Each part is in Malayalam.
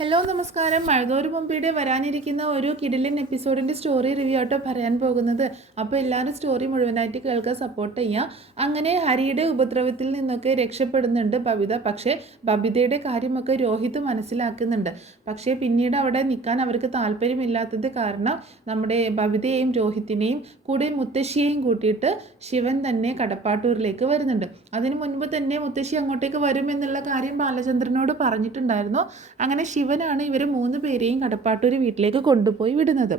ഹലോ നമസ്കാരം. മഴതോരു മുമ്പിടെ വരാനിരിക്കുന്ന ഒരു കിടിലൻ എപ്പിസോഡിൻ്റെ സ്റ്റോറി റിവ്യൂ ആട്ടോ പറയാൻ പോകുന്നത്. അപ്പോൾ എല്ലാവരും സ്റ്റോറി മുഴുവനായിട്ട് കേൾക്കാൻ സപ്പോർട്ട് ചെയ്യുക. അങ്ങനെ ഹരിയുടെ ഉപദ്രവത്തിൽ നിന്നൊക്കെ രക്ഷപ്പെടുന്നുണ്ട് ബബിത. പക്ഷേ ബബിതയുടെ കാര്യമൊക്കെ രോഹിത് മനസ്സിലാക്കുന്നുണ്ട്. പക്ഷേ പിന്നീട് അവിടെ നിൽക്കാൻ അവർക്ക് താല്പര്യമില്ലാത്തത് കാരണം നമ്മുടെ ബബിതയെയും രോഹിത്തിനെയും കൂടെ മുത്തശ്ശിയെയും കൂട്ടിയിട്ട് ശിവൻ തന്നെ കടപ്പാട്ടൂരിലേക്ക് വരുന്നുണ്ട്. അതിനു മുൻപ് തന്നെ മുത്തശ്ശി അങ്ങോട്ടേക്ക് വരുമെന്നുള്ള കാര്യം ബാലചന്ദ്രനോട് പറഞ്ഞിട്ടുണ്ടായിരുന്നു. അങ്ങനെ ശിവനാണ് ഇവർ 3 പേരെയും കടപ്പാട്ടൂർ വീട്ടിലേക്ക് കൊണ്ടുപോയി വിടുന്നത്.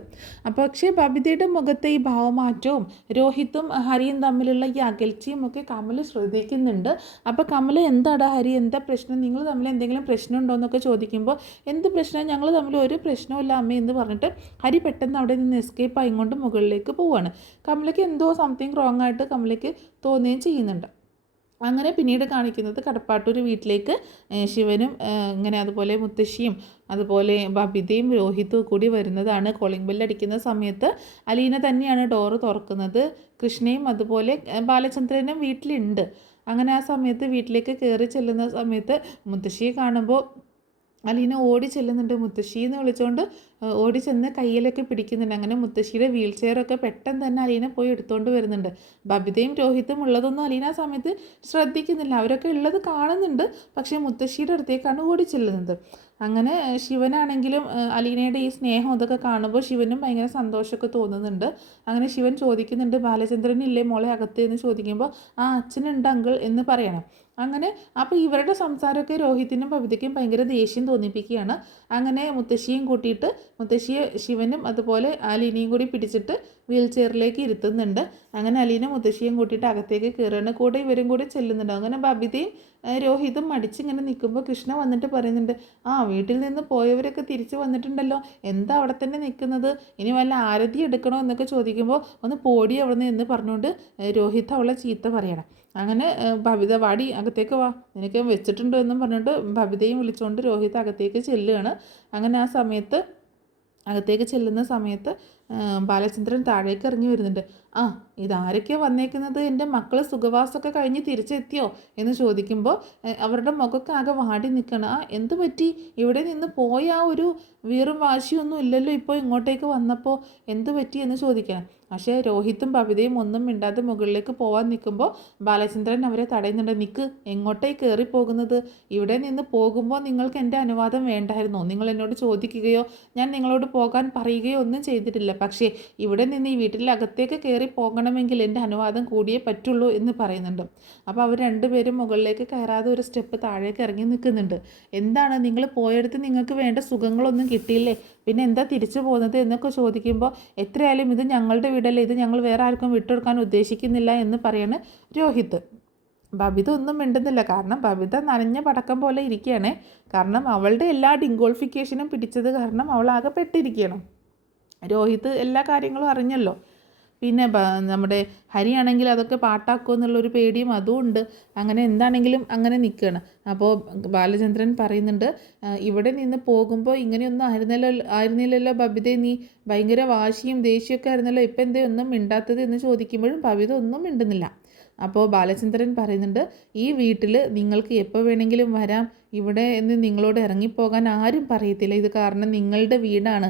അപ്പോൾ പക്ഷേ ബബിതയുടെ മുഖത്തെ ഈ ഭാവമാറ്റവും രോഹിത്തും ഹരിയും തമ്മിലുള്ള ഈ അകൽച്ചയും ഒക്കെ കമൽ ശ്രദ്ധിക്കുന്നുണ്ട്. അപ്പോൾ കമൽ, എന്താടാ ഹരി, എന്താ പ്രശ്നം, നിങ്ങൾ തമ്മിൽ എന്തെങ്കിലും പ്രശ്നമുണ്ടോ എന്നൊക്കെ ചോദിക്കുമ്പോൾ, എന്ത് പ്രശ്നം, ഞങ്ങൾ തമ്മിൽ ഒരു പ്രശ്നമില്ല അമ്മ എന്ന് പറഞ്ഞിട്ട് ഹരി പെട്ടെന്ന് അവിടെ നിന്ന് എസ്കേപ്പ് ആയിക്കൊണ്ട് മുകളിലേക്ക് പോവുകയാണ്. കമലയ്ക്ക് എന്തോ സംതിങ് റോങ് ആയിട്ട് കമലയ്ക്ക് തോന്നുകയും ചെയ്യുന്നുണ്ട്. അങ്ങനെ പിന്നീട് കാണിക്കുന്നത് കടപ്പാട്ടൂർ വീട്ടിലേക്ക് ശിവനും ഇങ്ങനെ അതുപോലെ മുത്തശ്ശിയും അതുപോലെ ബബിതയും രോഹിത്തും കൂടി വരുന്നതാണ്. കോളിംഗ് ബെല്ല് അടിക്കുന്ന സമയത്ത് അലീന തന്നെയാണ് ഡോറ് തുറക്കുന്നത്. കൃഷ്ണയും അതുപോലെ ബാലചന്ദ്രനും വീട്ടിലുണ്ട്. അങ്ങനെ ആ സമയത്ത് വീട്ടിലേക്ക് കയറി ചെല്ലുന്ന സമയത്ത് മുത്തശ്ശിയെ കാണുമ്പോൾ അലീന ഓടി ചെല്ലുന്നുണ്ട്. മുത്തശ്ശി എന്ന് വിളിച്ചുകൊണ്ട് ഓടി ചെന്ന് കയ്യിലൊക്കെ പിടിക്കുന്നുണ്ട്. അങ്ങനെ മുത്തശ്ശിയുടെ വീൽ ചെയറൊക്കെ പെട്ടെന്ന് തന്നെ അലീന പോയി എടുത്തുകൊണ്ട് വരുന്നുണ്ട്. ബബിതയും രോഹിത്തും ഉള്ളതൊന്നും അലീന ആ സമയത്ത് ശ്രദ്ധിക്കുന്നില്ല. അവരൊക്കെ ഉള്ളത് കാണുന്നുണ്ട്, പക്ഷേ മുത്തശ്ശിയുടെ അടുത്തേക്കാണ് ഓടി ചെല്ലുന്നത്. അങ്ങനെ ശിവനാണെങ്കിലും അലീനയുടെ ഈ സ്നേഹം അതൊക്കെ കാണുമ്പോൾ ശിവനും ഭയങ്കര സന്തോഷമൊക്കെ തോന്നുന്നുണ്ട്. അങ്ങനെ ശിവൻ ചോദിക്കുന്നുണ്ട്, ബാലചന്ദ്രനില്ലേ മോളെ അകത്ത് എന്ന് ചോദിക്കുമ്പോൾ, ആ അച്ഛനുണ്ട് അങ്കിൾ എന്ന് പറയണം. അങ്ങനെ അപ്പോൾ ഇവരുടെ സംസാരമൊക്കെ രോഹിത്തിനും ബബിതയ്ക്കും ഭയങ്കര ദേഷ്യം തോന്നിപ്പിക്കുകയാണ്. അങ്ങനെ മുത്തശ്ശിയും കൂട്ടിയിട്ട് മുത്തശ്ശിയെ ശിവനും അതുപോലെ അലീനയും കൂടി പിടിച്ചിട്ട് വീൽ ചെയറിലേക്ക് ഇരുത്തുന്നുണ്ട്. അങ്ങനെ അലീന മുത്തശ്ശിയും കൂട്ടിയിട്ട് അകത്തേക്ക് കയറുകയാണ്. കൂടെ ഇവരും കൂടി ചെല്ലുന്നുണ്ട്. അങ്ങനെ ബബിതയും രോഹിതും മടിച്ചിങ്ങനെ നിൽക്കുമ്പോൾ കൃഷ്ണ വന്നിട്ട് പറയുന്നുണ്ട്, ആ വീട്ടിൽ നിന്ന് പോയവരൊക്കെ തിരിച്ച് വന്നിട്ടുണ്ടല്ലോ, എന്താ അവിടെ തന്നെ നിൽക്കുന്നത്, ഇനി വല്ല ആരതി എടുക്കണോ എന്നൊക്കെ ചോദിക്കുമ്പോൾ, ഒന്ന് പോടി അവിടെ നിന്ന് എന്ന് പറഞ്ഞുകൊണ്ട് രോഹിത് അവളെ ചീത്ത പറയണം. അങ്ങനെ ബബിത, വാടി അകത്തേക്ക് വാ, നിനക്ക് വെച്ചിട്ടുണ്ടോ എന്നും പറഞ്ഞിട്ട് ബബിതയും വിളിച്ചുകൊണ്ട് രോഹിത് അകത്തേക്ക് ചെല്ലുകയാണ്. അങ്ങനെ ആ സമയത്ത് അകത്തേക്ക് ചെല്ലുന്ന സമയത്ത് ബാലചന്ദ്രൻ താഴേക്ക് ഇറങ്ങി വരുന്നുണ്ട്. ആ, ഇതാരൊക്കെയാണ് വന്നേക്കുന്നത്, എൻ്റെ മക്കൾ സുഖവാസമൊക്കെ കഴിഞ്ഞ് തിരിച്ചെത്തിയോ എന്ന് ചോദിക്കുമ്പോൾ അവരുടെ മുഖമൊക്കെ ആകെ വാടി നിൽക്കണം. ആ, എന്ത് പറ്റി, ഇവിടെ നിന്ന് പോയ ആ ഒരു വീറും വാശിയൊന്നും ഇല്ലല്ലോ ഇപ്പോൾ ഇങ്ങോട്ടേക്ക് വന്നപ്പോൾ, എന്ത് പറ്റി എന്ന് ചോദിക്കണം. പക്ഷേ രോഹിത്തും ബബിതയും ഒന്നും മിണ്ടാതെ മുകളിലേക്ക് പോകാൻ നിൽക്കുമ്പോൾ ബാലചന്ദ്രൻ അവരെ തടയുന്നുണ്ട്. നിൽക്ക്, എങ്ങോട്ടേക്ക് കയറി പോകുന്നത്, ഇവിടെ നിന്ന് പോകുമ്പോൾ നിങ്ങൾക്ക് എൻ്റെ അനുവാദം വേണ്ടായിരുന്നോ, നിങ്ങൾ എന്നോട് ചോദിക്കുകയോ ഞാൻ നിങ്ങളോട് പോകാൻ പറയുകയോ ഒന്നും ചെയ്തിട്ടില്ല. പക്ഷേ ഇവിടെ നിന്ന് ഈ വീട്ടിലെ അകത്തേക്ക് കയറി പോകണമെങ്കിൽ എൻ്റെ അനുവാദം കൂടിയേ പറ്റുള്ളൂ എന്ന് പറയുന്നുണ്ട്. അപ്പോൾ അവർ രണ്ടുപേരും മുകളിലേക്ക് കയറാതെ ഒരു സ്റ്റെപ്പ് താഴേക്ക് ഇറങ്ങി നിൽക്കുന്നുണ്ട്. എന്താണ്, നിങ്ങൾ പോയെടുത്ത് നിങ്ങൾക്ക് വേണ്ട സുഖങ്ങളൊന്നും കിട്ടിയില്ലേ, പിന്നെ എന്താ തിരിച്ചു പോകുന്നത് എന്നൊക്കെ ചോദിക്കുമ്പോൾ, എത്രയായാലും ഇത് ഞങ്ങളുടെ വീടല്ലേ, ഇത് ഞങ്ങൾ വേറെ ആർക്കും വിട്ടുകൊടുക്കാൻ ഉദ്ദേശിക്കുന്നില്ല എന്ന് പറയാണ് രോഹിത്. ബബിത ഒന്നും മിണ്ടുന്നില്ല. കാരണം ബബിത നനഞ്ഞ പടക്കം പോലെ ഇരിക്കുകയാണ്. കാരണം അവളുടെ എല്ലാ ഡിങ്കോൾഫിക്കേഷനും പിടിച്ചത് കാരണം അവൾ ആകെ പെട്ടിരിക്കണം. രോഹിത് എല്ലാ കാര്യങ്ങളും അറിഞ്ഞല്ലോ. പിന്നെ നമ്മുടെ ഹരിയാണെങ്കിൽ അതൊക്കെ പാട്ടാക്കുമോ എന്നുള്ളൊരു പേടിയും അതും ഉണ്ട്. അങ്ങനെ എന്താണെങ്കിലും അങ്ങനെ നിൽക്കുകയാണ്. അപ്പോൾ ബാലചന്ദ്രൻ പറയുന്നുണ്ട്, ഇവിടെ നിന്ന് പോകുമ്പോൾ ഇങ്ങനെയൊന്നും ആയിരുന്നില്ലല്ലോ ബബിത, നീ ഭയങ്കര വാശിയും ദേഷ്യമൊക്കെ ആയിരുന്നല്ലോ, ഇപ്പം എന്തേ ഒന്നും മിണ്ടാത്തത് എന്ന് ചോദിക്കുമ്പോഴും ബബിത ഒന്നും മിണ്ടുന്നില്ല. അപ്പോൾ ബാലചന്ദ്രൻ പറയുന്നുണ്ട്, ഈ വീട്ടിൽ നിങ്ങൾക്ക് എപ്പോൾ വേണമെങ്കിലും വരാം, ഇവിടെ നിന്ന് നിങ്ങളോട് ഇറങ്ങിപ്പോകാൻ ആരും പറയത്തില്ല, ഇത് കാരണം നിങ്ങളുടെ വീടാണ്,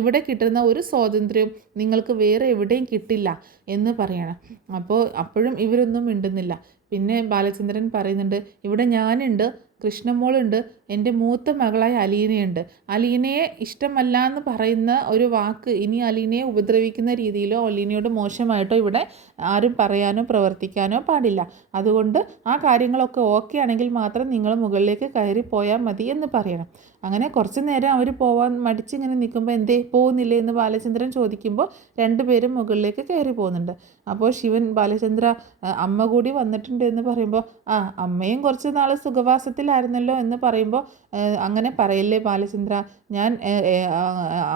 ഇവിടെ കിട്ടുന്ന ഒരു സ്വാതന്ത്ര്യം നിങ്ങൾക്ക് വേറെ എവിടെയും കിട്ടില്ല എന്ന് പറയണം. അപ്പോൾ അപ്പോഴും ഇവരൊന്നും മിണ്ടുന്നില്ല. പിന്നെ ബാലചന്ദ്രൻ പറയുന്നുണ്ട്, ഇവിടെ ഞാനുണ്ട്, കൃഷ്ണമോളുണ്ട്, എൻ്റെ മൂത്ത മകളായ അലീനയുണ്ട്. അലീനയെ ഇഷ്ടമല്ല എന്ന് പറയുന്ന ഒരു വാക്ക് ഇനി അലീനയെ ഉപദ്രവിക്കുന്ന രീതിയിലോ അലീനയോട് മോശമായിട്ടോ ഇവിടെ ആരും പറയാനോ പ്രവർത്തിക്കാനോ പാടില്ല. അതുകൊണ്ട് ആ കാര്യങ്ങളൊക്കെ ഓക്കെ ആണെങ്കിൽ മാത്രം നിങ്ങൾ മുകളിലേക്ക് കയറി പോയാൽ മതി എന്ന് പറയണം. അങ്ങനെ കുറച്ച് നേരം അവർ പോവാൻ മടിച്ചിങ്ങനെ നിൽക്കുമ്പോൾ, എന്തേ പോകുന്നില്ലേ എന്ന് ബാലചന്ദ്രൻ ചോദിക്കുമ്പോൾ രണ്ടുപേരും മുകളിലേക്ക് കയറി പോകുന്നുണ്ട്. അപ്പോൾ ശിവൻ, ബാലചന്ദ്ര അമ്മ കൂടി വന്നിട്ടുണ്ട് എന്ന് പറയുമ്പോൾ, ആ, അമ്മയും കുറച്ച് നാൾ സുഖവാസത്തിലായിരുന്നല്ലോ എന്ന് പറയുമ്പോൾ, അങ്ങനെ പറയല്ലേ ബാലചന്ദ്ര, ഞാൻ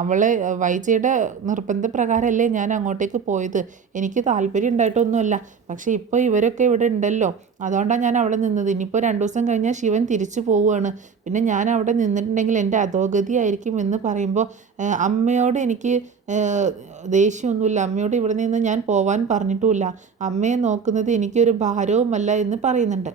അവളെ വൈജയുടെ നിർബന്ധപ്രകാരമല്ലേ ഞാൻ അങ്ങോട്ടേക്ക് പോയത്, എനിക്ക് താല്പര്യം ഉണ്ടായിട്ടൊന്നുമല്ല, പക്ഷേ ഇപ്പോൾ ഇവരൊക്കെ ഇവിടെ ഉണ്ടല്ലോ, അതുകൊണ്ടാണ് ഞാൻ അവിടെ നിന്നത്. ഇനിയിപ്പോൾ 2 ദിവസം കഴിഞ്ഞാൽ ശിവൻ തിരിച്ചു പോവുകയാണ്, പിന്നെ ഞാൻ അവിടെ നിന്നിട്ടുണ്ടെങ്കിൽ എൻ്റെ അധോഗതിയായിരിക്കും എന്ന് പറയുമ്പോൾ, അമ്മയോട് എനിക്ക് ദേഷ്യമൊന്നുമില്ല, അമ്മയോട് ഇവിടെ നിന്ന് ഞാൻ പോവാൻ പറഞ്ഞിട്ടുമില്ല, അമ്മയെ നോക്കുന്നത് എനിക്കൊരു ഭാരവുമല്ല എന്ന് പറയുന്നുണ്ട്.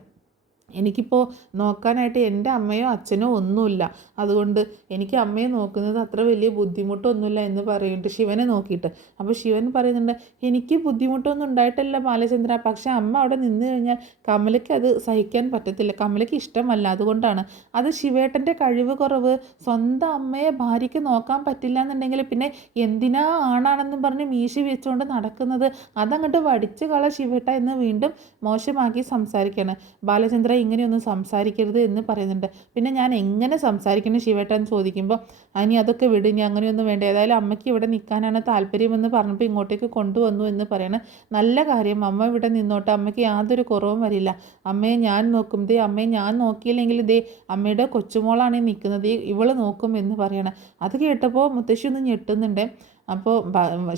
എനിക്കിപ്പോൾ നോക്കാനായിട്ട് എൻ്റെ അമ്മയോ അച്ഛനോ ഒന്നുമില്ല, അതുകൊണ്ട് എനിക്ക് അമ്മയെ നോക്കുന്നത് അത്ര വലിയ ബുദ്ധിമുട്ടൊന്നുമില്ല എന്ന് പറയുന്നുണ്ട് ശിവനെ നോക്കിയിട്ട്. അപ്പോൾ ശിവൻ പറയുന്നുണ്ട്, എനിക്ക് ബുദ്ധിമുട്ടൊന്നും ഉണ്ടായിട്ടല്ല ബാലചന്ദ്ര, പക്ഷെ അമ്മ അവിടെ നിന്ന് കഴിഞ്ഞാൽ കമലയ്ക്ക് അത് സഹിക്കാൻ പറ്റത്തില്ല, കമലയ്ക്ക് ഇഷ്ടമല്ല, അതുകൊണ്ടാണ്. അത് ശിവേട്ടൻ്റെ കഴിവ് കുറവ്, സ്വന്തം അമ്മയെ ഭാര്യയ്ക്ക് നോക്കാൻ പറ്റില്ല എന്നുണ്ടെങ്കിൽ പിന്നെ എന്തിനാ ആണാണെന്നും പറഞ്ഞ് മീശ വെച്ചുകൊണ്ട് നടക്കുന്നത്, അതങ്ങോട്ട് വടിച്ച് കള ശിവേട്ട എന്ന് വീണ്ടും മോശമാക്കി സംസാരിക്കുകയാണ്. ബാലചന്ദ്ര ഇങ്ങനെയൊന്നും സംസാരിക്കരുത് എന്ന് പറയുന്നുണ്ട്. പിന്നെ ഞാൻ എങ്ങനെ സംസാരിക്കണം ശിവേട്ട എന്ന് ചോദിക്കുമ്പോൾ, ഇനി അതൊക്കെ വിട്, ഇനി അങ്ങനെയൊന്നും വേണ്ട, ഏതായാലും അമ്മയ്ക്ക് ഇവിടെ നിൽക്കാനാണ് താല്പര്യമെന്ന് പറഞ്ഞപ്പോൾ ഇങ്ങോട്ടേക്ക് കൊണ്ടുവന്നു എന്ന് പറയണം. നല്ല കാര്യം, അമ്മ ഇവിടെ നിന്നോട്ടെ, അമ്മയ്ക്ക് യാതൊരു കുറവും വരില്ല, അമ്മയെ ഞാൻ നോക്കും, ദേ അമ്മയെ ഞാൻ നോക്കിയില്ലെങ്കിൽ ദേ അമ്മയുടെ കൊച്ചുമോളാണ് നിൽക്കുന്നത്, ഇവള് നോക്കും എന്ന് പറയണം. അത് കേട്ടപ്പോൾ മുത്തശ്ശി ഒന്ന് ഞെട്ടുന്നുണ്ട്. അപ്പോൾ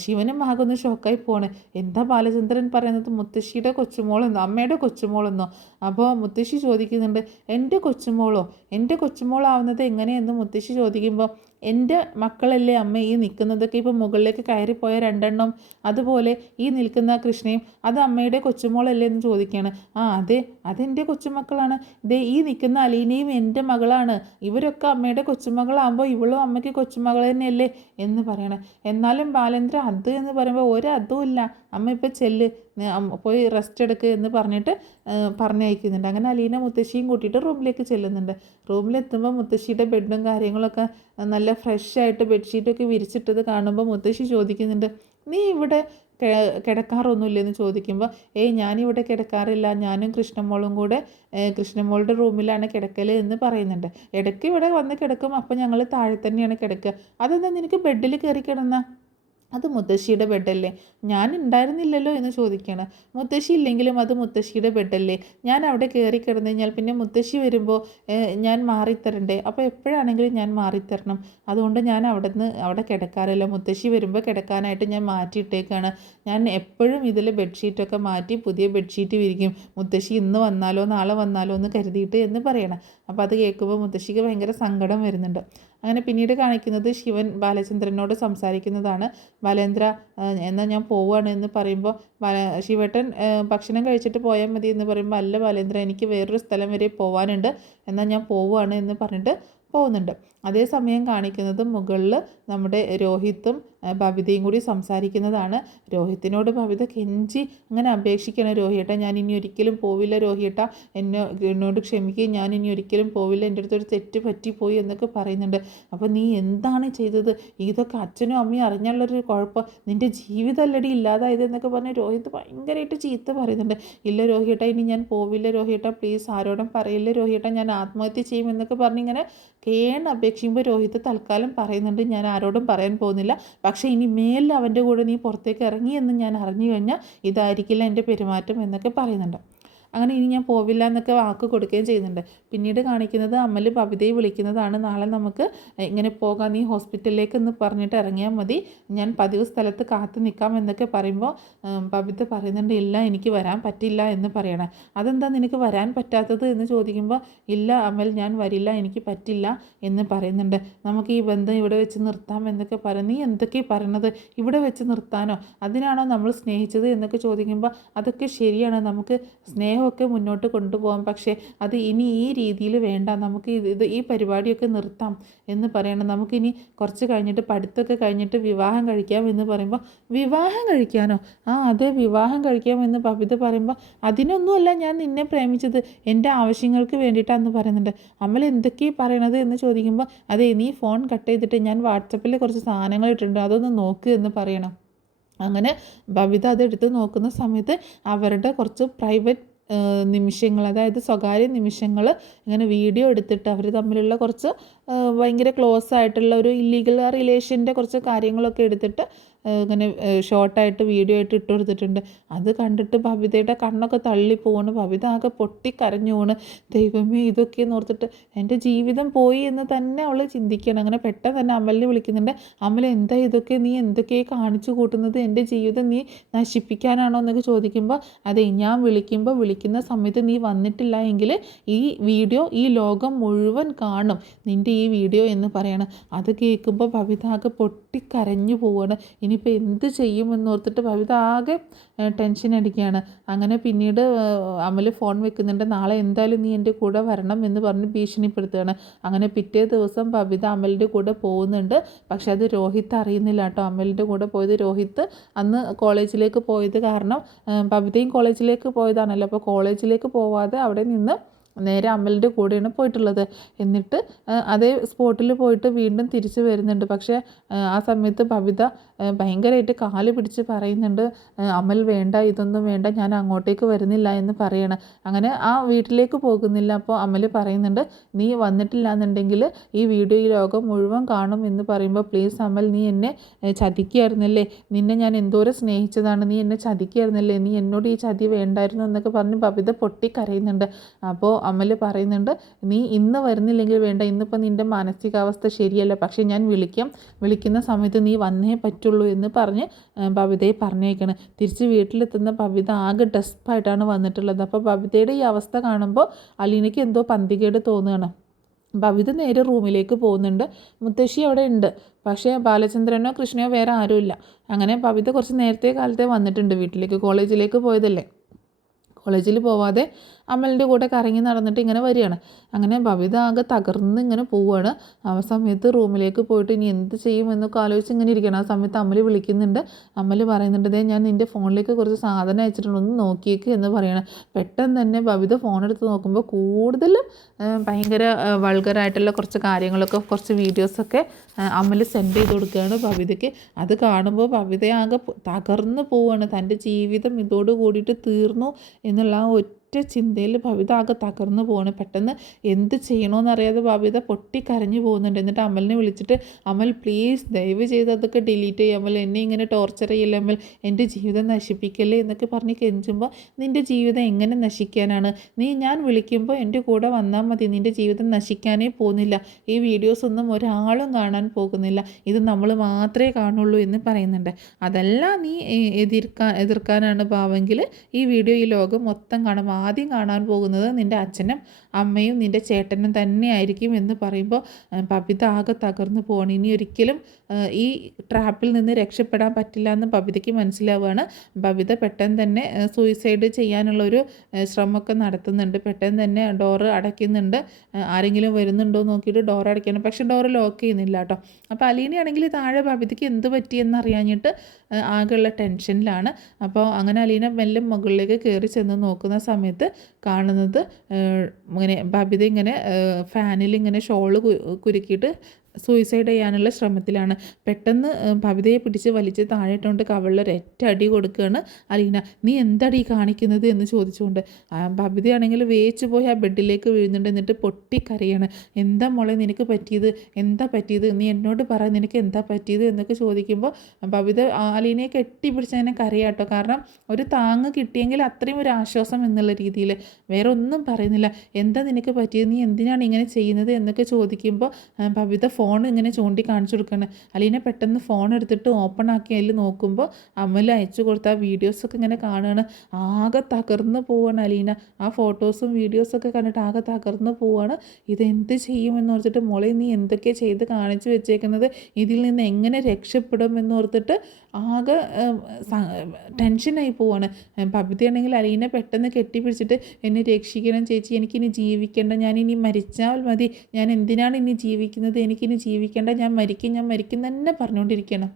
ശിവനും ആകൊന്ന് ഷോക്കായി പോണ്. എന്താ ബാലചന്ദ്രൻ പറയുന്നത്, മുത്തശ്ശിയുടെ കൊച്ചുമോളെന്നോ അമ്മയുടെ കൊച്ചുമോളെന്നോ? അപ്പോൾ മുത്തശ്ശി ചോദിക്കുന്നുണ്ട്, എൻ്റെ കൊച്ചുമോളോ, എൻ്റെ കൊച്ചുമോളാവുന്നത് എങ്ങനെയെന്ന് മുത്തശ്ശി ചോദിക്കുമ്പോൾ, എൻ്റെ മക്കളല്ലേ അമ്മ ഈ നിൽക്കുന്നതൊക്കെ, ഇപ്പോൾ മുകളിലേക്ക് കയറിപ്പോയ രണ്ടെണ്ണം, അതുപോലെ ഈ നിൽക്കുന്ന കൃഷ്ണയും അത് അമ്മയുടെ കൊച്ചുമോളല്ലേ എന്ന് ചോദിക്കുകയാണ്. അതെ, അതെൻ്റെ കൊച്ചുമക്കളാണ്, ദേ ഈ നിൽക്കുന്ന അലീനയും എൻ്റെ മകളാണ്, ഇവരൊക്കെ അമ്മയുടെ കൊച്ചുമകളാകുമ്പോൾ ഇവളും അമ്മയ്ക്ക് കൊച്ചുമകൾ തന്നെയല്ലേ എന്ന് പറയണം. എന്നാലും ബാലേന്ദ്ര അത് എന്ന് പറയുമ്പോൾ ഒരു അതുമില്ല, അമ്മ ഇപ്പോൾ ചെല്ല്, പോയി റെസ്റ്റ് എടുക്കുക എന്ന് പറഞ്ഞിട്ട് പറഞ്ഞയക്കുന്നുണ്ട്. അങ്ങനെ അലീന മുത്തശ്ശിയും കൂട്ടിയിട്ട് റൂമിലേക്ക് ചെല്ലുന്നുണ്ട്. റൂമിലെത്തുമ്പോൾ മുത്തശ്ശിയുടെ ബെഡും കാര്യങ്ങളൊക്കെ നല്ല ഫ്രഷായിട്ട് ബെഡ്ഷീറ്റൊക്കെ വിരിച്ചിട്ടത് കാണുമ്പോൾ മുത്തശ്ശി ചോദിക്കുന്നുണ്ട്, നീ ഇവിടെ കിടക്കാറൊന്നുമില്ലെന്ന് ചോദിക്കുമ്പോൾ, ഞാനിവിടെ കിടക്കാറില്ല, ഞാനും കൃഷ്ണമോളും കൂടെ കൃഷ്ണമോളുടെ റൂമിലാണ് കിടക്കൽ എന്ന് പറയുന്നുണ്ട്. ഇടയ്ക്ക് ഇവിടെ വന്ന് കിടക്കും, അപ്പോൾ ഞങ്ങൾ താഴെ തന്നെയാണ് കിടക്കുക. അതെന്താ നിനക്ക് ബെഡിൽ കയറി കിടന്ന? അത് മുത്തശ്ശിയുടെ ബെഡല്ലേ, ഞാൻ ഉണ്ടായിരുന്നില്ലല്ലോ എന്ന് ചോദിക്കുകയാണ്. മുത്തശ്ശി ഇല്ലെങ്കിലും അത് മുത്തശ്ശിയുടെ ബെഡല്ലേ, ഞാൻ അവിടെ കയറി കിടന്നു കഴിഞ്ഞാൽ പിന്നെ മുത്തശ്ശി വരുമ്പോൾ ഞാൻ മാറിത്തരണ്ടേ, അപ്പോൾ എപ്പോഴാണെങ്കിലും ഞാൻ മാറിത്തരണം, അതുകൊണ്ട് ഞാൻ അവിടെ കിടക്കാറില്ല, മുത്തശ്ശി വരുമ്പോൾ കിടക്കാനായിട്ട് ഞാൻ മാറ്റിയിട്ടേക്കാണ്, ഞാൻ എപ്പോഴും ഇതിൽ ബെഡ്ഷീറ്റൊക്കെ മാറ്റി പുതിയ ബെഡ്ഷീറ്റ് വിരിക്കും, മുത്തശ്ശി ഇന്ന് വന്നാലോ നാളെ വന്നാലോ എന്ന് കരുതിയിട്ട് എന്ന് പറയണം. അപ്പോൾ അത് കേൾക്കുമ്പോൾ മുത്തശ്ശിക്ക് ഭയങ്കര സങ്കടം വരുന്നുണ്ട്. അങ്ങനെ പിന്നീട് കാണിക്കുന്നത് ശിവൻ ബാലചന്ദ്രനോട് സംസാരിക്കുന്നതാണ്. ബാലേന്ദ്ര, എന്നാൽ ഞാൻ പോവുകയാണ് എന്ന് പറയുമ്പോൾ ശിവേട്ടൻ ഭക്ഷണം കഴിച്ചിട്ട് പോയാൽ മതി എന്ന് പറയുമ്പോൾ, അല്ല ബാലേന്ദ്ര, എനിക്ക് വേറൊരു സ്ഥലം വരെ പോകാനുണ്ട്, എന്നാൽ ഞാൻ പോവുകയാണ് എന്ന് പറഞ്ഞിട്ട് പോകുന്നുണ്ട്. അതേസമയം കാണിക്കുന്നത് മുകളിൽ നമ്മുടെ രോഹിത്തും ബബിതയും കൂടി സംസാരിക്കുന്നതാണ്. രോഹിത്തിനോട് ബബിത കെഞ്ചി അങ്ങനെ അപേക്ഷിക്കണം, രോഹിയേട്ട ഞാൻ ഇനി ഒരിക്കലും പോവില്ല, രോഹിയേട്ട എന്നോട് ക്ഷമിക്കുകയും ഞാൻ ഇനി ഒരിക്കലും പോവില്ല, എൻ്റെ അടുത്തൊരു തെറ്റ് പറ്റിപ്പോയി എന്നൊക്കെ പറയുന്നുണ്ട്. അപ്പോൾ നീ എന്താണ് ചെയ്തത്, ഇതൊക്കെ അച്ഛനും അമ്മയും അറിഞ്ഞുള്ളൊരു കുഴപ്പം, നിൻ്റെ ജീവിതമല്ലടി ഇല്ലാതായത് എന്നൊക്കെ പറഞ്ഞ് രോഹിത്ത് ഭയങ്കരമായിട്ട് ചീത്ത പറയുന്നുണ്ട്. ഇല്ല രോഹിയേട്ട, ഇനി ഞാൻ പോവില്ല രോഹിയേട്ട, പ്ലീസ് ആരോടും പറയില്ല രോഹിയേട്ട, ഞാൻ ആത്മഹത്യ ചെയ്യും എന്നൊക്കെ പറഞ്ഞിങ്ങനെ അപേക്ഷിക്കുമ്പോൾ രോഹിത്ത് തൽക്കാലം പറയുന്നുണ്ട്, ഞാൻ ആരോടും പറയാൻ പോകുന്നില്ല, പക്ഷേ ഇനി മേലിൽ അവൻ്റെ കൂടെ നീ പുറത്തേക്ക് ഇറങ്ങിയെന്ന് ഞാൻ അറിഞ്ഞു കഴിഞ്ഞാൽ ഇതായിരിക്കില്ല എൻ്റെ പെരുമാറ്റം എന്നൊക്കെ പറയുന്നുണ്ട്. അങ്ങനെ ഇനി ഞാൻ പോവില്ല എന്നൊക്കെ വാക്ക് കൊടുക്കുകയും ചെയ്യുന്നുണ്ട്. പിന്നീട് കാണിക്കുന്നത് അമൽ ബബിതയെ വിളിക്കുന്നതാണ്. നാളെ നമുക്ക് ഇങ്ങനെ പോകാം, നീ ഹോസ്പിറ്റലിലേക്ക് എന്ന് പറഞ്ഞിട്ട് ഇറങ്ങിയാൽ മതി, ഞാൻ പതിവ് സ്ഥലത്ത് കാത്തു നിൽക്കാം എന്നൊക്കെ പറയുമ്പോൾ ബബിത പറയുന്നുണ്ട്, ഇല്ല എനിക്ക് വരാൻ പറ്റില്ല എന്ന് പറയണം. അതെന്താ നിനക്ക് വരാൻ പറ്റാത്തത് എന്ന് ചോദിക്കുമ്പോൾ, ഇല്ല അമൽ ഞാൻ വരില്ല, എനിക്ക് പറ്റില്ല എന്ന് പറയുന്നുണ്ട്. നമുക്ക് ഈ ബന്ധം ഇവിടെ വെച്ച് നിർത്താം എന്നൊക്കെ പറയും. നീ എന്തൊക്കെയാണ് പറയണത്, ഇവിടെ വെച്ച് നിർത്താനോ, അതിനാണോ നമ്മൾ സ്നേഹിച്ചത് എന്നൊക്കെ ചോദിക്കുമ്പോൾ, അതൊക്കെ ശരിയാണ്, നമുക്ക് സ്നേഹമൊക്കെ മുന്നോട്ട് കൊണ്ടുപോകാം, പക്ഷേ അത് ഇനി ഈ രീതിയിൽ വേണ്ട, നമുക്ക് ഈ പരിപാടിയൊക്കെ നിർത്താം എന്ന് പറയണം. നമുക്കിനി കുറച്ച് കഴിഞ്ഞിട്ട് പഠിത്തമൊക്കെ കഴിഞ്ഞിട്ട് വിവാഹം കഴിക്കാം എന്ന് പറയുമ്പോൾ, വിവാഹം കഴിക്കാനോ, അതെ വിവാഹം കഴിക്കാമെന്ന് ബബിത പറയുമ്പോൾ, അതിനൊന്നുമല്ല ഞാൻ നിന്നെ പ്രേമിച്ചത്, എൻ്റെ ആവശ്യങ്ങൾക്ക് വേണ്ടിയിട്ടാണെന്ന് പറയുന്നുണ്ട്. അമൽ എന്തൊക്കെയാണ് പറയണത് എന്ന് ചോദിക്കുമ്പോൾ, അതെ നീ ഫോൺ കട്ട് ചെയ്തിട്ട് ഞാൻ വാട്സപ്പിൽ കുറച്ച് സാധനങ്ങൾ ഇട്ടിട്ടുണ്ട്, അതൊന്ന് നോക്ക് എന്ന് പറയണം. അങ്ങനെ ബബിത അതെടുത്ത് നോക്കുന്ന സമയത്ത് അവരുടെ കുറച്ച് പ്രൈവറ്റ് നിമിഷങ്ങൾ, അതായത് സ്വകാര്യ നിമിഷങ്ങൾ ഇങ്ങനെ വീഡിയോ എടുത്തിട്ട് അവർ തമ്മിലുള്ള കുറച്ച് ഭയങ്കര ക്ലോസ് ആയിട്ടുള്ള ഒരു ഇല്ലീഗൽ റിലേഷൻ്റെ കുറച്ച് കാര്യങ്ങളൊക്കെ എടുത്തിട്ട് ഇങ്ങനെ ഷോർട്ടായിട്ട് വീഡിയോ ആയിട്ട് ഇട്ട് കൊടുത്തിട്ടുണ്ട്. അത് കണ്ടിട്ട് ബബിതയുടെ കണ്ണൊക്കെ തള്ളിപ്പോണ്, ബബിത ആകെ പൊട്ടിക്കരഞ്ഞു പോണ്. ദൈവമേ ഇതൊക്കെയെന്ന് ഓർത്തിട്ട് എൻ്റെ ജീവിതം പോയി എന്ന് തന്നെ അവൾ ചിന്തിക്കണം. അങ്ങനെ പെട്ടെന്ന് തന്നെ അമലിനെ വിളിക്കുന്നുണ്ട്. അമൽ എന്താ ഇതൊക്കെ, നീ എന്തൊക്കെയാണ് കാണിച്ചു കൂട്ടുന്നത്, എൻ്റെ ജീവിതം നീ നശിപ്പിക്കാനാണോ എന്നൊക്കെ ചോദിക്കുമ്പോൾ, അതെ ഞാൻ വിളിക്കുന്ന സമയത്ത് നീ വന്നിട്ടില്ല എങ്കിൽ ഈ വീഡിയോ ഈ ലോകം മുഴുവൻ കാണും നിൻ്റെ ഈ വീഡിയോ എന്ന് പറയണം. അത് കേൾക്കുമ്പോൾ ബബിത ആകെ പൊട്ടിക്കരഞ്ഞു പോവാണ്. ഇനി ഇനിയിപ്പോൾ എന്ത് ചെയ്യുമെന്നോർത്തിട്ട് ബബിത ആകെ ടെൻഷൻ അടിക്കുകയാണ്. അങ്ങനെ പിന്നീട് അമൽ ഫോൺ വെക്കുന്നുണ്ട്. നാളെ എന്തായാലും നീ എൻ്റെ കൂടെ വരണം എന്ന് പറഞ്ഞ് ഭീഷണിപ്പെടുത്തുകയാണ്. അങ്ങനെ പിറ്റേ ദിവസം ബബിത അമലിൻ്റെ കൂടെ പോകുന്നുണ്ട്. പക്ഷെ അത് രോഹിത്ത് അറിയുന്നില്ല കേട്ടോ. അമലിൻ്റെ കൂടെ പോയത് രോഹിത്ത് അന്ന് കോളേജിലേക്ക് പോയത് കാരണം ബബിതയും കോളേജിലേക്ക് പോയതാണല്ലോ. അപ്പോൾ കോളേജിലേക്ക് പോവാതെ അവിടെ നിന്ന് നേരെ അമലിൻ്റെ കൂടെയാണ് പോയിട്ടുള്ളത്. എന്നിട്ട് അതേ സ്പോട്ടിൽ പോയിട്ട് വീണ്ടും തിരിച്ച് വരുന്നുണ്ട്. പക്ഷേ ആ സമയത്ത് ബബിത ഭയങ്കരമായിട്ട് കാല് പിടിച്ച് പറയുന്നുണ്ട്, അമൽ വേണ്ട, ഇതൊന്നും വേണ്ട, ഞാൻ അങ്ങോട്ടേക്ക് വരുന്നില്ല എന്ന് പറയണം. അങ്ങനെ ആ വീട്ടിലേക്ക് പോകുന്നില്ല. അപ്പോൾ അമൽ പറയുന്നുണ്ട്, നീ വന്നിട്ടില്ല എന്നുണ്ടെങ്കിൽ ഈ വീഡിയോ ഈ ലോകം മുഴുവൻ കാണും എന്ന് പറയുമ്പോൾ പ്ലീസ് അമൽ, നീ എന്നെ ചതിക്കുകയായിരുന്നല്ലേ, നിന്നെ ഞാൻ എന്തോരം സ്നേഹിച്ചതാണ്, നീ എന്നെ ചതിക്കുകയായിരുന്നല്ലേ, നീ എന്നോട് ഈ ചതി വേണ്ടായിരുന്നു എന്നൊക്കെ പറഞ്ഞ് ബബിത പൊട്ടിക്കരയുന്നുണ്ട്. അപ്പോൾ അമൽ പറയുന്നുണ്ട്, നീ ഇന്ന് വരുന്നില്ലെങ്കിൽ വേണ്ട, ഇന്നിപ്പോൾ നിൻ്റെ മാനസികാവസ്ഥ ശരിയല്ല, പക്ഷേ ഞാൻ വിളിക്കുന്ന സമയത്ത് നീ വന്നേ പറ്റുള്ളൂ എന്ന് പറഞ്ഞ് ബബിതയെ പറഞ്ഞേക്കണം. തിരിച്ച് വീട്ടിലെത്തുന്ന ബബിത ആകെ ഡെസ്പായിട്ടാണ് വന്നിട്ടുള്ളത്. അപ്പോൾ ബബിതയുടെ ഈ അവസ്ഥ കാണുമ്പോൾ അലീനയ്ക്ക് എന്തോ പന്തികേട് തോന്നുകയാണ്. ബബിത നേരെ റൂമിലേക്ക് പോകുന്നുണ്ട്. മുത്തശ്ശി അവിടെ ഉണ്ട്, പക്ഷേ ബാലചന്ദ്രനോ കൃഷ്ണയോ വേറെ ആരുമില്ല. അങ്ങനെ ബബിത കുറച്ച് നേരത്തെ കാലത്തെ വന്നിട്ടുണ്ട് വീട്ടിലേക്ക്. കോളേജിലേക്ക് പോയതല്ലേ, കോളേജിൽ പോവാതെ അമലിൻ്റെ കൂടെ കറങ്ങി നടന്നിട്ട് ഇങ്ങനെ വരികയാണ്. അങ്ങനെ ബബിത ആകെ തകർന്ന് ഇങ്ങനെ പോവുകയാണ്. ആ സമയത്ത് റൂമിലേക്ക് പോയിട്ട് ഇനി എന്ത് ചെയ്യുമെന്നൊക്കെ ആലോചിച്ച് ഇങ്ങനെ ഇരിക്കണം. ആ സമയത്ത് അമൽ വിളിക്കുന്നുണ്ട്. അമൽ പറയുന്നുണ്ട്, ദേ ഞാൻ നിൻ്റെ ഫോണിലേക്ക് കുറച്ച് സാധനം അയച്ചിട്ടുണ്ട്, ഒന്ന് നോക്കിയേക്ക് എന്ന് പറയണം. പെട്ടെന്ന് തന്നെ ബബിത ഫോൺ എടുത്ത് നോക്കുമ്പോൾ കൂടുതലും ഭയങ്കര വൾഗറായിട്ടുള്ള കുറച്ച് കാര്യങ്ങളൊക്കെ, കുറച്ച് വീഡിയോസൊക്കെ അമൽ സെൻഡ് ചെയ്ത് കൊടുക്കുകയാണ് ബബിതയ്ക്ക്. അത് കാണുമ്പോൾ ബബിത ആകെ തകർന്ന് പോവുകയാണ്. തൻ്റെ ജീവിതം ഇതോട് കൂടിയിട്ട് തീർന്നു എന്നുള്ള ആ ഒറ്റ ചിന്തയിൽ ബബിത ആകെ തകർന്നു പോവാണ്. പെട്ടെന്ന് എന്ത് ചെയ്യണമെന്നറിയാതെ ബബിത പൊട്ടിക്കരഞ്ഞു പോകുന്നുണ്ട്. എന്നിട്ട് അമലിനെ വിളിച്ചിട്ട്, അമൽ പ്ലീസ് ദയവ് ചെയ്ത് അതൊക്കെ ഡിലീറ്റ് ചെയ്യും അമൽ, എന്നെ ഇങ്ങനെ ടോർച്ചർ ചെയ്യില്ല അമൽ, എൻ്റെ ജീവിതം നശിപ്പിക്കല്ലേ എന്നൊക്കെ പറഞ്ഞ് കെഞ്ചുമ്പോൾ, നിൻ്റെ ജീവിതം എങ്ങനെ നശിക്കാനാണ്, ഞാൻ വിളിക്കുമ്പോൾ എൻ്റെ കൂടെ വന്നാൽ മതി, നിൻ്റെ ജീവിതം നശിക്കാനേ പോകുന്നില്ല, ഈ വീഡിയോസൊന്നും ഒരാളും കാണാൻ പോകുന്നില്ല, ഇത് നമ്മൾ മാത്രമേ കാണുള്ളൂ എന്ന് പറയുന്നുണ്ട്. അതല്ല നീ എതിർക്കാനാണ് ഭാവമെങ്കിൽ ഈ വീഡിയോ ഈ ലോകം മൊത്തം കാണും, ആദ്യം കാണാൻ പോകുന്നത് നിൻ്റെ അച്ഛനും അമ്മയും നിൻ്റെ ചേട്ടനും തന്നെയായിരിക്കും എന്ന് പറയുമ്പോൾ ബബിത ആകെ തകർന്നു പോകണം. ഇനി ഒരിക്കലും ഈ ട്രാപ്പിൽ നിന്ന് രക്ഷപ്പെടാൻ പറ്റില്ല എന്ന് ബബിതയ്ക്ക് മനസ്സിലാവുകയാണ്. ബബിത പെട്ടെന്ന് തന്നെ സൂയിസൈഡ് ചെയ്യാനുള്ളൊരു ശ്രമമൊക്കെ നടത്തുന്നുണ്ട്. പെട്ടെന്ന് തന്നെ ഡോറ് അടയ്ക്കുന്നുണ്ട്. ആരെങ്കിലും വരുന്നുണ്ടോ നോക്കിയിട്ട് ഡോർ അടയ്ക്കണം. പക്ഷേ ഡോറ് ലോക്ക് ചെയ്യുന്നില്ല കേട്ടോ. അപ്പോൾ അലീനയാണെങ്കിൽ താഴെ ബബിതയ്ക്ക് എന്ത് പറ്റിയെന്ന് അറിയാഞ്ഞിട്ട് ആകെയുള്ള ടെൻഷനിലാണ്. അപ്പോൾ അങ്ങനെ അലീന മെല്ലെ മുകളിലേക്ക് കയറി ചെന്ന് നോക്കുന്ന സമയത്ത് കാണുന്നത് ഇങ്ങനെ ബബിത ഇങ്ങനെ ഫാനിൽ ഇങ്ങനെ ഷോള് കുരുക്കിയിട്ട് സൂയിസൈഡ് ചെയ്യാനുള്ള ശ്രമത്തിലാണ്. പെട്ടെന്ന് ബബിതയെ പിടിച്ച് വലിച്ച് താഴെയിട്ടുകൊണ്ട് കവളിൽ ഒരൊറ്റ അടി കൊടുക്കുകയാണ് അലീന. നീ എന്തടി കാണിക്കുന്നത് എന്ന് ചോദിച്ചുകൊണ്ട്. ബബിതയാണെങ്കിൽ വേച്ച് പോയി ആ ബെഡിലേക്ക് വീഴുന്നുണ്ട്. എന്നിട്ട് പൊട്ടിക്കരയാണ്. എന്താ മോളെ നിനക്ക് പറ്റിയത്, എന്താ പറ്റിയത്, നീ എന്നോട് പറ, നിനക്ക് എന്താ പറ്റിയത് എന്നൊക്കെ ചോദിക്കുമ്പോൾ ബബിത അലീനയെ കെട്ടിപ്പിടിച്ച് അങ്ങനെ കരയാട്ടോ. കാരണം ഒരു താങ്ങ് കിട്ടിയെങ്കിൽ അത്രയും ഒരു ആശ്വാസം എന്നുള്ള രീതിയിൽ. വേറെ ഒന്നും പറയുന്നില്ല. എന്താ നിനക്ക് പറ്റിയത്, നീ എന്തിനാണ് ഇങ്ങനെ ചെയ്യുന്നത് എന്നൊക്കെ ചോദിക്കുമ്പോൾ ബബിത ഫോൺ ഇങ്ങനെ ചൂണ്ടി കാണിച്ചു കൊടുക്കുകയാണ്. അലീന പെട്ടെന്ന് ഫോൺ എടുത്തിട്ട് ഓപ്പൺ ആക്കി അതിൽ നോക്കുമ്പോൾ അമൽ അയച്ചു കൊടുത്ത ആ വീഡിയോസൊക്കെ ഇങ്ങനെ കാണുകയാണ്. ആകെ തകർന്ന് പോവുകയാണ് അലീന. ആ ഫോട്ടോസും വീഡിയോസൊക്കെ കണ്ടിട്ട് ആകെ തകർന്ന് പോവുകയാണ്. ഇതെന്ത് ചെയ്യുമെന്ന് ഓർത്തിട്ട്, മോളെ നീ എന്തൊക്കെ ചെയ്ത് കാണിച്ചു വെച്ചേക്കുന്നത്, ഇതിൽ നിന്ന് എങ്ങനെ രക്ഷപ്പെടും എന്നോർത്തിട്ട് ആകെ ടെൻഷനായി പോവാണ്. ബബിതയാണെങ്കിൽ അലീന പെട്ടെന്ന് കെട്ടിപ്പിടിച്ചിട്ട്, എന്നെ രക്ഷിക്കണം ചേച്ചി, എനിക്കിനി ജീവിക്കേണ്ട, ഞാനിനി മരിച്ചാൽ മതി, ഞാൻ എന്തിനാണ് ഇനി ജീവിക്കുന്നത്, എനിക്കിനി ജീവിക്കേണ്ട, ഞാൻ മരിക്കും തന്നെ പറഞ്ഞുകൊണ്ടിരിക്കണം.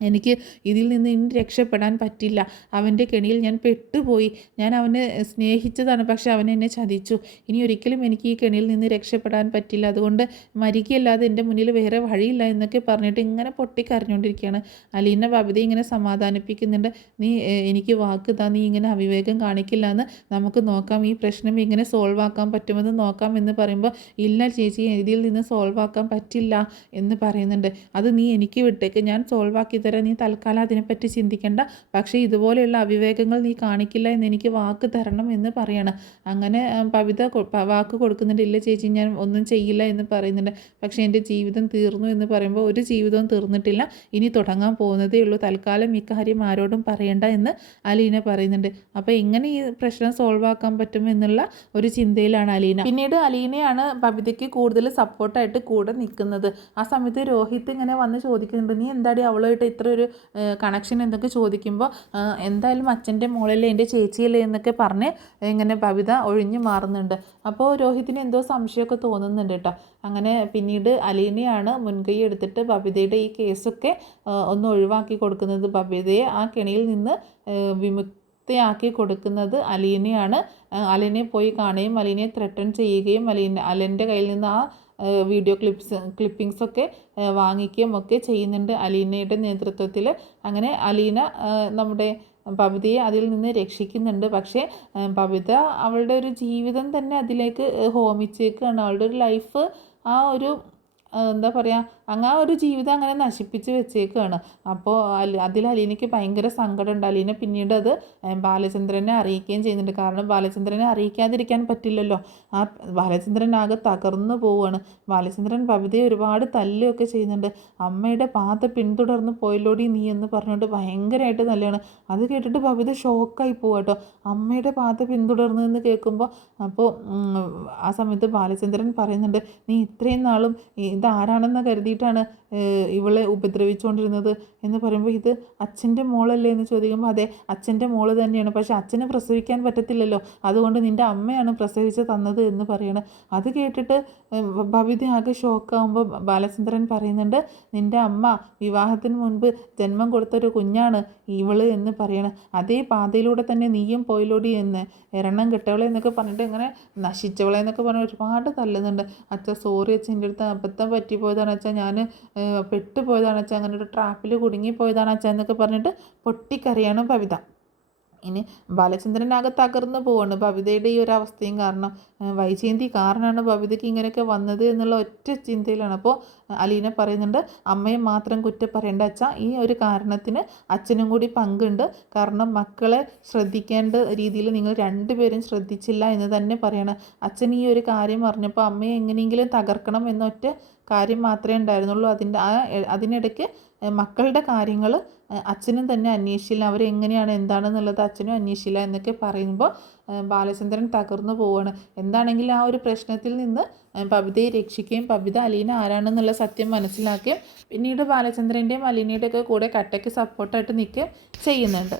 എനിക്ക് ഇതിൽ നിന്ന് ഇനി രക്ഷപ്പെടാൻ പറ്റില്ല. അവൻ്റെ കെണിയിൽ ഞാൻ പെട്ടുപോയി. ഞാൻ അവനെ സ്നേഹിച്ചതാണ്, പക്ഷെ അവൻ എന്നെ ചതിച്ചു. ഇനി ഒരിക്കലും എനിക്ക് ഈ കെണിയിൽ നിന്ന് രക്ഷപ്പെടാൻ പറ്റില്ല. അതുകൊണ്ട് മരിക്കല്ലാതെ എൻ്റെ മുന്നിൽ വേറെ വഴിയില്ല എന്നൊക്കെ പറഞ്ഞിട്ട് ഇങ്ങനെ പൊട്ടിക്കരഞ്ഞുകൊണ്ടിരിക്കുകയാണ്. അലീന ബബിതയെ ഇങ്ങനെ സമാധാനിപ്പിക്കുന്നുണ്ട്. നീ എനിക്ക് വാക്ക് താ, നീ ഇങ്ങനെ അവിവേകം കാണിക്കില്ല എന്ന്, നമുക്ക് നോക്കാം, ഈ പ്രശ്നം ഇങ്ങനെ സോൾവ് ആക്കാൻ പറ്റുമെന്ന് നോക്കാം എന്ന് പറയുമ്പോൾ, ഇല്ല ചേച്ചി, ഇതിൽ നിന്ന് സോൾവ് ആക്കാൻ പറ്റില്ല എന്ന് പറയുന്നുണ്ട്. അത് നീ എനിക്ക് വിട്ടേക്ക്, ഞാൻ സോൾവ് ആക്കി തരാം, നീ തൽക്കാലം അതിനെപ്പറ്റി ചിന്തിക്കേണ്ട, പക്ഷേ ഇതുപോലെയുള്ള അവിവേകങ്ങൾ നീ കാണിക്കില്ല എന്ന് എനിക്ക് വാക്ക് തരണം എന്ന് പറയണം. അങ്ങനെ ബബിത വാക്ക് കൊടുക്കുന്നുണ്ട്. ഇല്ല ചേച്ചി, ഞാൻ ഒന്നും ചെയ്യില്ല എന്ന് പറയുന്നുണ്ട്. പക്ഷേ എൻ്റെ ജീവിതം തീർന്നു എന്ന് പറയുമ്പോൾ, ഒരു ജീവിതവും തീർന്നിട്ടില്ല, ഇനി തുടങ്ങാൻ പോകുന്നതേ ഉള്ളൂ, തൽക്കാലം ഈ കാര്യം ആരോടും പറയണ്ട എന്ന് അലീന പറയുന്നുണ്ട്. അപ്പോൾ എങ്ങനെ ഈ പ്രശ്നം സോൾവ് ആക്കാൻ പറ്റും എന്നുള്ള ഒരു ചിന്തയിലാണ് അലീന. പിന്നീട് അലീനയാണ് ബബിതയ്ക്ക് കൂടുതൽ സപ്പോർട്ടായിട്ട് കൂടെ നിൽക്കുന്നത്. ആ സമയത്ത് രോഹിത് ഇങ്ങനെ വന്ന് ചോദിക്കുന്നുണ്ട്, നീ എന്താടി അവളുമായിട്ട് എത്ര ഒരു കണക്ഷൻ എന്നൊക്കെ ചോദിക്കുമ്പോൾ എന്തായാലും അച്ഛൻ്റെ മോളല്ലേ എൻ്റെ ചേച്ചിയല്ലേ എന്നൊക്കെ പറഞ്ഞ് ഇങ്ങനെ ബബിത ഒഴിഞ്ഞു മാറുന്നുണ്ട്. അപ്പോൾ രോഹിത്തിന് എന്തോ സംശയമൊക്കെ തോന്നുന്നുണ്ട് കേട്ടോ. അങ്ങനെ പിന്നീട് അലീനയാണ് മുൻകൈ എടുത്തിട്ട് ബബിതയുടെ ഈ കേസൊക്കെ ഒന്ന് ഒഴിവാക്കി കൊടുക്കുന്നത്, ബബിതയെ ആ കെണിയിൽ നിന്ന് വിമുക്തയാക്കി കൊടുക്കുന്നത് അലീനയാണ്. അലീനയെ പോയി കാണുകയും അലീനയെ ത്രെട്ടൺ ചെയ്യുകയും അലൻ്റെ കയ്യിൽ നിന്ന് ആ വീഡിയോ ക്ലിപ്പിങ്സൊക്കെ വാങ്ങിക്കുകയും ഒക്കെ ചെയ്യുന്നുണ്ട് അലീനയുടെ നേതൃത്വത്തിൽ. അങ്ങനെ അലീന നമ്മുടെ ബബിതയെ അതിൽ നിന്ന് രക്ഷിക്കുന്നുണ്ട്. പക്ഷേ ബബിത അവളുടെ ഒരു ജീവിതം തന്നെ അതിലേക്ക് ഹോമിച്ചേക്കാണ്. അവളുടെ ഒരു ലൈഫ് ആ ഒരു എന്താ പറയുക, ആ ഒരു ജീവിതം അങ്ങനെ നശിപ്പിച്ച് വെച്ചേക്കാണ്. അപ്പോൾ അതിൽ അലീനയ്ക്ക് ഭയങ്കര സങ്കടമുണ്ട്. അലീന പിന്നീട് അത് ബാലചന്ദ്രനെ അറിയിക്കുകയും ചെയ്യുന്നുണ്ട്. കാരണം ബാലചന്ദ്രനെ അറിയിക്കാതിരിക്കാൻ പറ്റില്ലല്ലോ. ആ ബാലചന്ദ്രൻ ആകെ തകർന്നു പോവുകയാണ്. ബാലചന്ദ്രൻ ബബിതയെ ഒരുപാട് തല്ലുകയൊക്കെ ചെയ്യുന്നുണ്ട്. അമ്മയുടെ പാത പിന്തുടർന്ന് പോയല്ലോടി നീ എന്ന് പറഞ്ഞുകൊണ്ട് ഭയങ്കരമായിട്ട് തല്ലുകയാണ്. അത് കേട്ടിട്ട് ബബിത ഷോക്കായി പോവുക കേട്ടോ, അമ്മയുടെ പാത പിന്തുടർന്നു എന്ന് കേൾക്കുമ്പോൾ. അപ്പോൾ ആ സമയത്ത് ബാലചന്ദ്രൻ പറയുന്നുണ്ട്, നീ ഇത്രയും നാളും ഇതാരാണെന്ന് കരുതിയിട്ടാണ് ഇവളെ ഉപദ്രവിച്ചുകൊണ്ടിരുന്നത് എന്ന് പറയുമ്പോൾ, ഇത് അച്ഛൻ്റെ മോളല്ലേ എന്ന് ചോദിക്കുമ്പോൾ, അതെ അച്ഛൻ്റെ മോള് തന്നെയാണ്, പക്ഷെ അച്ഛനെ പ്രസവിക്കാൻ പറ്റത്തില്ലല്ലോ, അതുകൊണ്ട് നിൻ്റെ അമ്മയാണ് പ്രസവിച്ച് തന്നത് എന്ന് പറയണം. അത് കേട്ടിട്ട് ബബിത ആകെ ഷോക്കാവുമ്പോൾ ബാലചന്ദ്രൻ പറയുന്നുണ്ട്, നിൻ്റെ അമ്മ വിവാഹത്തിന് മുൻപ് ജന്മം കൊടുത്തൊരു കുഞ്ഞാണ് ഇവള് എന്ന് പറയണം. അതേ പാതയിലൂടെ തന്നെ നീയും പോയിലോടി എന്ന്, എണ്ണം കെട്ടവളെ എന്നൊക്കെ പറഞ്ഞിട്ട് ഇങ്ങനെ നശിച്ചവളെ എന്നൊക്കെ പറഞ്ഞ് ഒരുപാട് തല്ലുന്നുണ്ട്. അച്ഛൻ സോറി അച്ഛൻ, എൻ്റെ അടുത്ത് അബദ്ധം പറ്റിപ്പോയതാണ് അച്ഛൻ, ഞാൻ പെട്ടുപോയതാണ് അച്ഛൻ, അങ്ങനെ ഒരു ട്രാപ്പിൽ കുടുങ്ങിപ്പോയതാണ് അച്ഛൻ എന്നൊക്കെ പറഞ്ഞിട്ട് പൊട്ടിക്കരയാണ് ബബിത. ഇനി ബാലചന്ദ്രനാകെ തകർന്നു പോവാണ് ബബിതയുടെ ഈ ഒരു അവസ്ഥയും കാരണം. വൈജയന്തി കാരണമാണ് ബബിതയ്ക്ക് ഇങ്ങനെയൊക്കെ വന്നത് എന്നുള്ള ഒറ്റ ചിന്തയിലാണ്. അപ്പോൾ അലീന പറയുന്നുണ്ട്, അമ്മയെ മാത്രം കുറ്റം പറയേണ്ട അച്ഛ, ഈ ഒരു കാരണത്തിന് അച്ഛനും കൂടി പങ്കുണ്ട്. കാരണം മക്കളെ ശ്രദ്ധിക്കേണ്ട രീതിയിൽ നിങ്ങൾ രണ്ടുപേരും ശ്രദ്ധിച്ചില്ല എന്ന് തന്നെ പറയണം. അച്ഛൻ ഈ ഒരു കാര്യം അറിഞ്ഞപ്പോൾ അമ്മയെ എങ്ങനെയെങ്കിലും തകർക്കണം എന്നൊറ്റ കാര്യം മാത്രമേ ഉണ്ടായിരുന്നുള്ളൂ. അതിനിടയ്ക്ക് മക്കളുടെ കാര്യങ്ങൾ അച്ഛനും തന്നെ അന്വേഷിച്ചില്ല, അവരെങ്ങനെയാണ് എന്താണെന്നുള്ളത് അച്ഛനും അന്വേഷിച്ചില്ല എന്നൊക്കെ പറയുമ്പോൾ ബാലചന്ദ്രൻ തകർന്നു പോവുകയാണ്. എന്താണെങ്കിലും ആ ഒരു പ്രശ്നത്തിൽ നിന്ന് ബബിതയെ രക്ഷിക്കുകയും ബബിത അലീന ആരാണെന്നുള്ള സത്യം മനസ്സിലാക്കുകയും പിന്നീട് ബാലചന്ദ്രൻ്റെയും അലീനയുടെയൊക്കെ കൂടെ കട്ടയ്ക്ക് സപ്പോർട്ടായിട്ട് നിൽക്കുകയും ചെയ്യുന്നുണ്ട്.